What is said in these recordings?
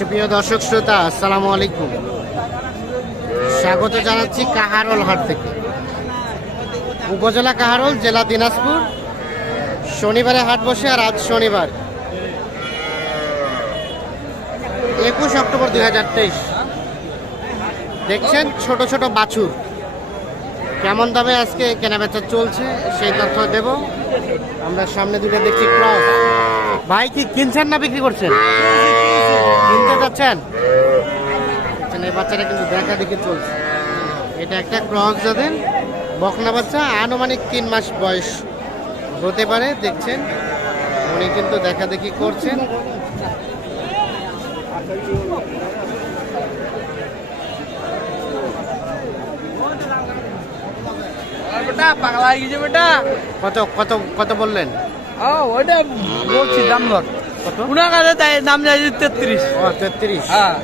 সুপ্রিয় দর্শক শ্রোতা, আসসালামু আলাইকুম। স্বাগত জানাচ্ছি কাহারোল হাট থেকে। উপজেলা কাহারোল, জেলা দিনাজপুর। শনিবারে হাট বসে আর আজ শনিবার। একুশ অক্টোবর দুই হাজার তেইশ। দেখছেন ছোট ছোট বাছুর। কেমন দামে আজকে কেনাবেচা চলছে, সেই তথ্য দেব। আমরা সামনে দুটো দেখছি ক্রস। ভাই, কি কিনছেন না বিক্রি করছেন? কিনতে যাচ্ছেন আচ্ছা, এই বাচ্চাটা কিন্তু দেখা দেখি চলছে। এটা একটা ক্রস যাদের বকনা বাচ্চা আনুমানিক তিন মাস বয়স হতে পারে দেখছেন। উনি কিন্তু দেখা দেখি করছেন। কত কত কত বললেন? ও ওইটা বলছি দাম ধর। কত? উনার কাছে তাই দাম যায় তেত্রিশ। ও তেত্রিশ। হ্যাঁ।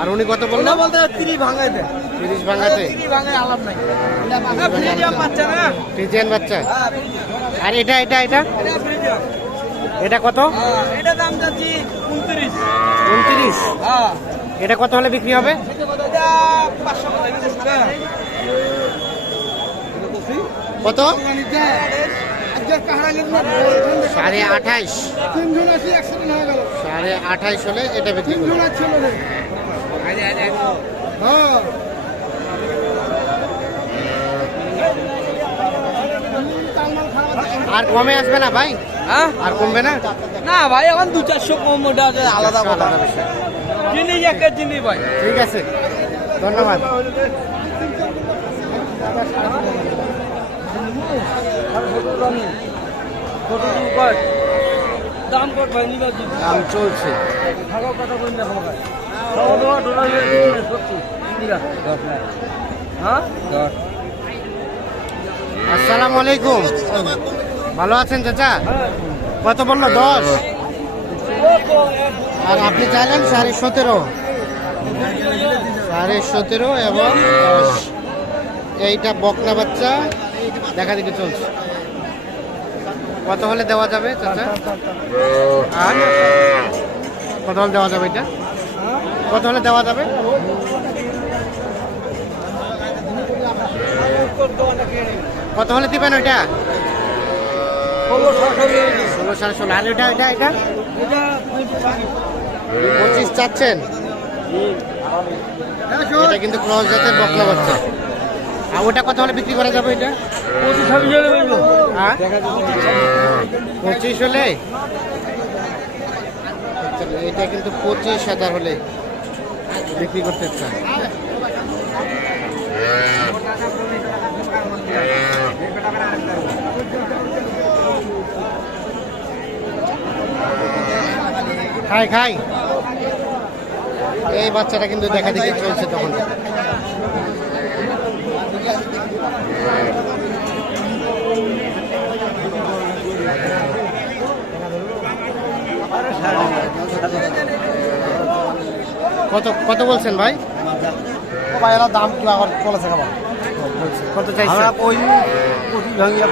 আর উনি কত ওটা বললেন বলতে তিরিশ ভাঙাই তিরিশ ভাঙাতে ফ্রিজিয়ান বাচ্চা আর এটা এটা এটা? এটা কত? এটা দাম যাচ্ছি উনত্রিশ। উনত্রিশ? হ্যাঁ। এটা কত হলে বিক্রি হবে? কত? সাড়ে আঠাইশ। সাড়ে আঠাইশ হলে এটা বিক্রি করবে। আর কমে আসবে না ভাই? হ্যাঁ? আর কমবে না? না ভাই এখন দু চারশো কম ওটা আলাদা কথা। আলাদা বিষয়। চিনি একটা চিনি ভাই। ঠিক আছে। ধন্যবাদ। দাম কত ভাই নিবা দাম চলছে। হ্যাঁ আসসালামু আলাইকুম। ভালো আছেন চাচা? কত বলল? দশ? আর আপনি চাইলেন সাড়ে সতেরো। সাড়ে সতেরো এবং এইটা বকনা বাচ্চা। দেখা দেখি চলছে। কত হলে দেওয়া যাবে চাচা? আর? কত হলে দেওয়া যাবে এটা? কত হলে দেওয়া যাবে? কত হলে দিবেন ওইটা? ষোলো সাড়ে ষোলো। আর এটা এটা এটা? পঁচিশ চাচ্ছেন? এটা কিন্তু ক্রস জাতের বকলা বাচ্চা। আর ওটা কত হলে বিক্রি করা যাবে এটা? হ্যাঁ পঁচিশ হলে? এটা কিন্তু পঁচিশ হাজার হলে বিক্রি করতে চান। খাই খাই। এই বাচ্চাটা কিন্তু দেখা দেখি চলছে তখন। কত কত বলছেন ভাই? দাম কি আবার চলেছে খাবার? কত চাইছেন আমরা ওই পঁচিশ ভাঙিয়া।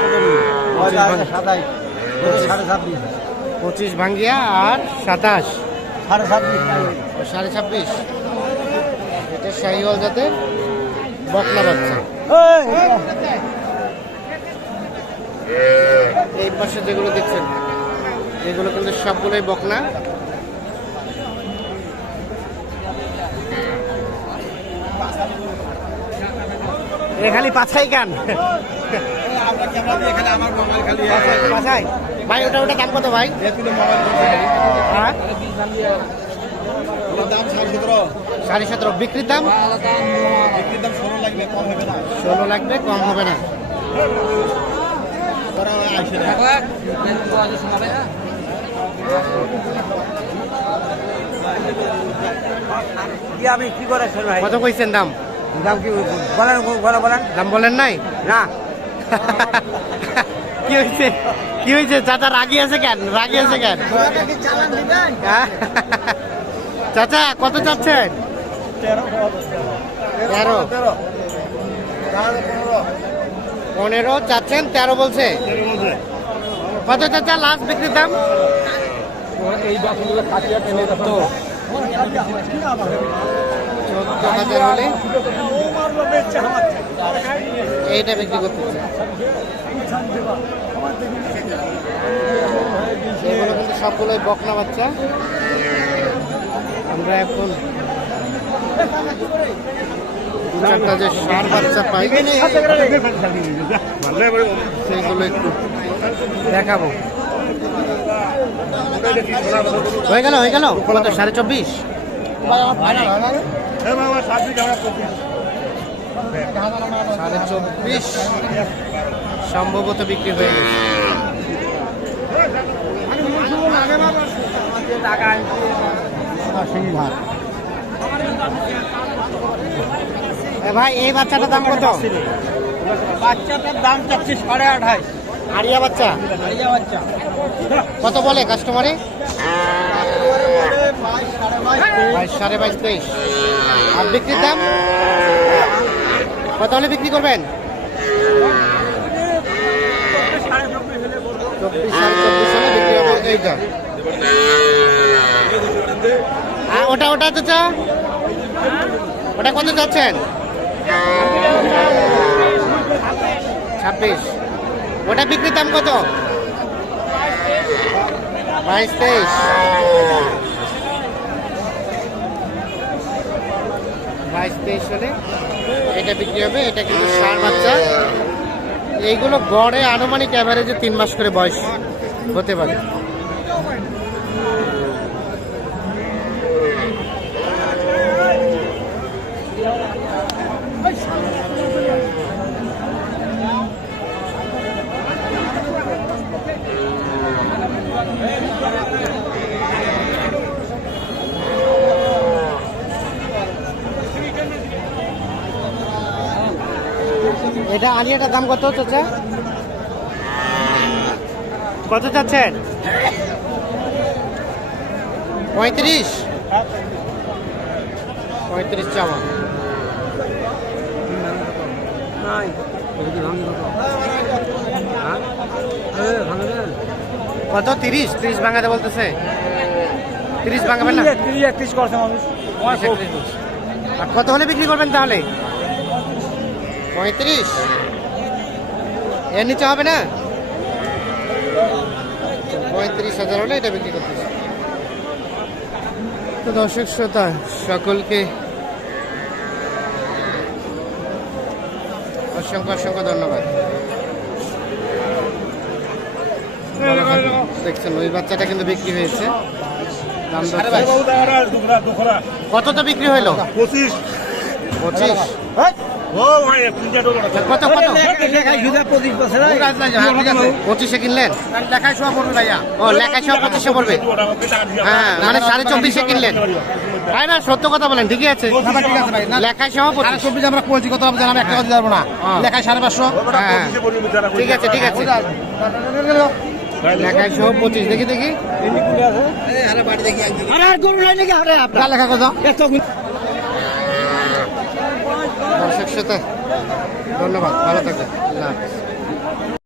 সাতাইশ সাড়ে ছাব্বিশ। পঁচিশ ভাঙ্গিয়া আর সাতাশ। সাড়ে ছাব্বিশ। সাড়ে ছাব্বিশ। এটা শাহিওয়াল জাতের বকলা বাচ্চা। এই পাশে যেগুলো দেখছেন। এগুলো কিন্তু সবগুলোই বকনা। এ খালি পাছাই কেন আমরা ক্যামেরা দিয়ে এখানে আমার মোবাইল খালি পাছাই? ভাই ওটা ওটা দাম কত ভাই? হ্যাঁ? দাম সাড়ে সতেরো। সাড়ে সতেরো বিক্রির দাম? বিক্রির দাম ষোলো লাগবে কম হবে না। না কি আপনি কি ভাই? কত কইছেন দাম? দাম কি বলেন বলেন বলেন। দাম বলেন নাই? না। কি হয়েছে কি হয়েছে চাচা রাগি আছে কেন? রাগি আছে কেন? চাচা কত চাচ্ছেন? তেরো। পনেরো চাচ্ছেন তেরো বলছে। কত চাচা লাস্ট বিক্রির দাম? এই বাসগুলো কাটিয়া টেনে তো চোদ্দ হাজার হলে এইটা বিক্রি করতে। এগুলো কিন্তু সবগুলোই বকনা বাচ্চা। আমরা এখন চারটা যে সার বাচ্চা পাই সেইগুলো একটু দেখাবো। হয়ে গেল হয়ে গেল? কত সাড়ে চব্বিশ? সাড়ে চব্বিশ সম্ভবত বিক্রি হয়ে গেছে। ভাই এই বাচ্চাটার দাম কত? বাচ্চাটার দাম চাচ্ছি সাড়ে আঠাশ। বাচ্চা? আড়িয়া বাচ্চা। কত বলে কাস্টমারে বাইশ সাড়ে বাইশ তেইশ। আর বিক্রির দাম? কত হলে বিক্রি করবেন? চব্বিশ সাড়ে চব্বিশ হলে বিক্রি হবে এইটা ওটা ওটা তো চা? ওটা কত যাচ্ছেন? ছাব্বিশ। ওটা বিক্রির দাম কত? বাইশ তেইশ। বাইশ তেইশ হলে এটা বিক্রি হবে, এটা কিন্তু সার বাচ্চা। এইগুলো গড়ে আনুমানিক অ্যাভারেজে তিন মাস করে বয়স হতে পারে। এটা আলিয়াটার দাম কত চাচা? কত চাচ্ছেন? পঁয়ত্রিশ। পঁয়ত্রিশ চাওয়া। কত? তিরিশ। তিরিশ ভাঙাতে বলতেছে। তিরিশ ভাঙাবেন না? তিরিশ একত্রিশ করছে মানুষ। আর কত হলে বিক্রি করবেন তাহলে? পঁয়ত্রিশ। এর নিচে হবে না? পঁয়ত্রিশ হাজার হলে এটা বিক্রি করতেছে। তো দর্শক শ্রোতা সকলকে অসংখ্য অসংখ্য ধন্যবাদ। দেখছেন ওই বাচ্চাটা কিন্তু বিক্রি হয়েছে। কত তো বিক্রি হইল পঁচিশ। পঁচিশ। ভাই কত? কত পঁচিশে কিনলেন? ভাইয়া। ও লেখায় সব পঁচিশে পড়বে হ্যাঁ মানে সাড়ে চব্বিশে কিনলেন। তাই না সত্য কথা বলেন ঠিকই আছে। ঠিক আছে লেখায় সহ সাড়ে চব্বিশ আমরা পৌঁছি কত জানাব? একটা কথা যাব না। হ্যাঁ। লেখায় সাড়ে পাঁচশো। হ্যাঁ ঠিক আছে ঠিক আছে। লেখায় সহ পঁচিশ দেখি দেখি। কার লেখা কত? শ্রোতা ধন্যবাদ ভালো থাকবেন।